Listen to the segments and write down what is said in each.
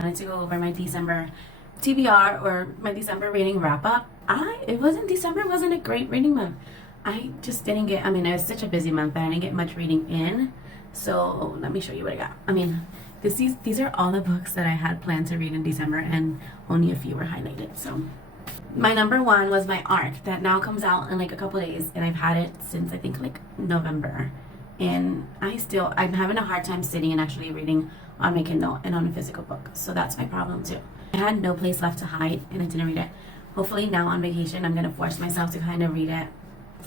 I wanted to go over my December TBR, or my December reading wrap up. December wasn't a great reading month. I just didn't get, it was such a busy month that I didn't get much reading in. So let me show you what I got. These are all the books that I had planned to read in December, and only a few were highlighted. So my number one was my ARC that now comes out in like a couple days, and I've had it since I think like November. And I'm having a hard time sitting and actually reading on my Kindle and on a physical book. So that's my problem too. I had no place left to hide and I didn't read it. Hopefully now on vacation, I'm going to force myself to kind of read it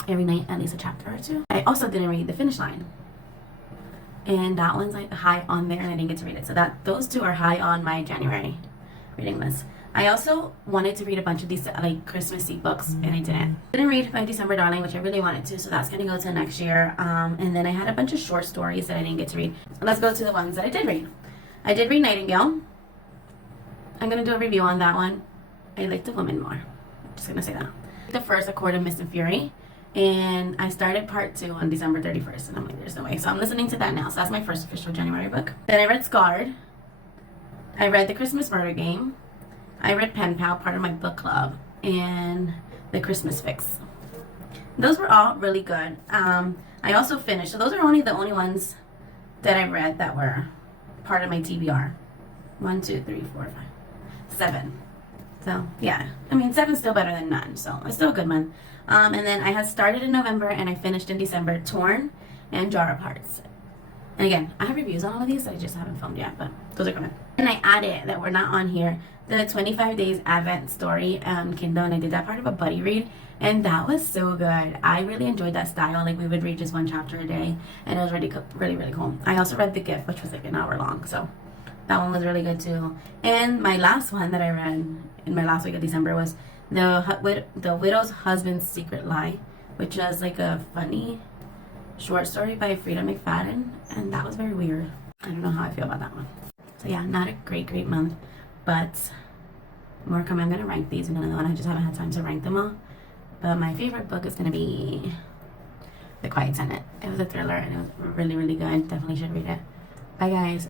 every night, at least a chapter or two. I also didn't read The Finish Line. And that one's like high on there and I didn't get to read it. So those two are high on my January reading list. I also wanted to read a bunch of these like Christmassy books, and I didn't read My December Darling, which I really wanted to, so that's gonna go to next year. And then I had a bunch of short stories that I didn't get to read. Let's go to the ones that I did read. I did read Nightingale. I'm gonna do a review on that one. I like the woman more. I'm just gonna say that. The first, A Court of Mist and Fury, and I started part 2 on December 31st, and I'm like, there's no way. So I'm listening to that now. So that's my first official January book. Then I read Scarred. I read The Christmas Murder Game. I read Pen Pal, part of my book club, and The Christmas Fix. Those were all really good. I also finished, so those are the only ones that I read that were part of my TBR. 1, 2, 3, 4, 5, 7. So yeah, 7's still better than none, so it's still a good month. And then I had started in November and I finished in December Torn and Jar of Hearts. And again, I have reviews on all of these that I just haven't filmed yet, but those are coming. And I added, that were not on here, the 25 Days Advent story on Kindle, and I did that part of a buddy read, and that was so good. I really enjoyed that style. Like, we would read just one chapter a day, and it was really, really cool. I also read The Gift, which was like an hour long, so that one was really good too. And my last one that I read in my last week of December was The Widow's Husband's Secret Lie, which was like a funny short story by Frida McFadden, and that was very weird. I don't know how I feel about that one. So yeah, not a great month, but more coming. I'm gonna rank these and another one. I just haven't had time to rank them all. But my favorite book is gonna be The Quiet Tenant. It was a thriller and it was really, really good. Definitely should read it. Bye guys.